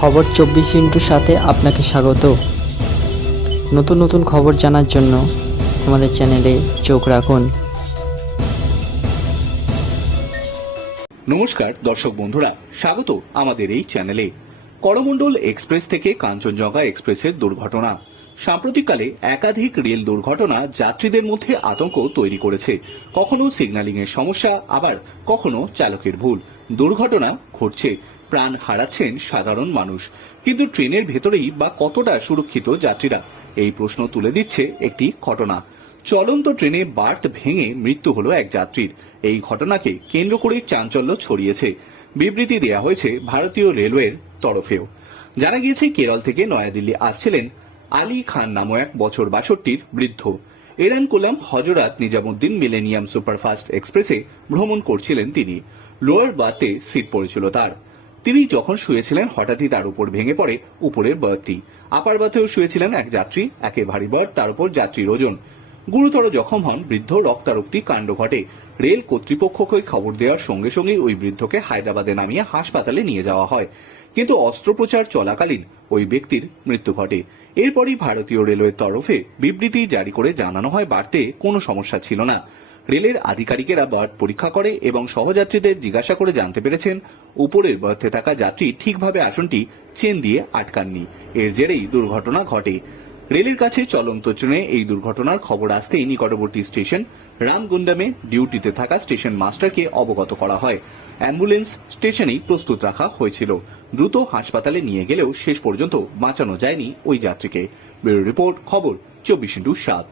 খবর চব্বিশ ইন্টুর সাথে আপনাকে স্বাগত। নতুন নতুন খবর জানার জন্য আমাদের চ্যানেলে চোখ রাখুন। নমস্কার, দর্শক বন্ধুরা, স্বাগত আমাদের এই চ্যানেলে। করমণ্ডল এক্সপ্রেস থেকে কাঞ্চনজঙ্ঘা এক্সপ্রেসের দুর্ঘটনা। সাম্প্রতিককালে একাধিক রেল দুর্ঘটনা যাত্রীদের মধ্যে আতঙ্ক তৈরি করেছে। কখনো সিগন্যালিং এর সমস্যা, আবার কখনো চালকের ভুল। দুর্ঘটনা ঘটছে। প্রাণ হারাচ্ছেন সাধারণ মানুষ। কিন্তু ট্রেনের ভেতরেই বা কতটা সুরক্ষিত যাত্রীরা? এই প্রশ্ন তুলে দিচ্ছে একটি ঘটনা। চলন্ত ট্রেনে বার্থ ভেঙে মৃত্যু হলো এক যাত্রীর। এই ঘটনাকে কেন্দ্র করে চাঞ্চল্য ছড়িয়েছে। বিবৃতি দেয়া হয়েছে ভারতীয় রেলওয়ের তরফেও। জানা গিয়েছে, কেরল থেকে নয়াদিল্লি আসছিলেন আলী খান নামক এক বছর বাষট্টির বৃদ্ধ। এরানকুলাম হজরত নিজামুদ্দিন মিলেনিয়াম সুপারফাস্ট এক্সপ্রেসে ভ্রমণ করছিলেন তিনি। লোয়ার বাতে সিট পড়েছিল তার। তিনি যখন শুয়েছিলেন, হঠাৎই তার উপর ভেঙে পড়ে উপরের বার্থটি আপার বার্থেও শুয়েছিলেন এক যাত্রী, একে ভারী বর, তার উপর যাত্রীর ওজন। গুরুতর জখম হন বৃদ্ধ রক্তারক্তি কাণ্ড ঘটে। রেল কর্তৃপক্ষকে খবর দেওয়ার সঙ্গে সঙ্গে ওই বৃদ্ধকে হায়দ্রাবাদে নামিয়ে হাসপাতালে নিয়ে যাওয়া হয়। কিন্তু অস্ত্রোপচার চলাকালীন ওই ব্যক্তির মৃত্যু ঘটে। এরপরই ভারতীয় রেলওয়ের তরফে বিবৃতি জারি করে জানানো হয়, বাড়তে কোনো সমস্যা ছিল না। রেলের আধিকারিকেরা বার্থ পরীক্ষা করে এবং সহযাত্রীদের জিজ্ঞাসা করে জানতে পেরেছেন, উপরের বার্থে থাকা যাত্রী ঠিকভাবে আসনটি চেন দিয়ে আটকাননি। এর জেরেই দুর্ঘটনা ঘটে। রেলের কাছে চলন্ত ট্রেনে এই দুর্ঘটনার খবর আসতেই নিকটবর্তী স্টেশন রামগুন্ডামে ডিউটিতে থাকা স্টেশন মাস্টারকে অবগত করা হয়। অ্যাম্বুলেন্স স্টেশনেই প্রস্তুত রাখা হয়েছিল। দ্রুত হাসপাতালে নিয়ে গেলেও শেষ পর্যন্ত বাঁচানো যায়নি ওই যাত্রীকে। ব্যুরো রিপোর্ট, খবর, চব্বিশ ইন্টু সাত।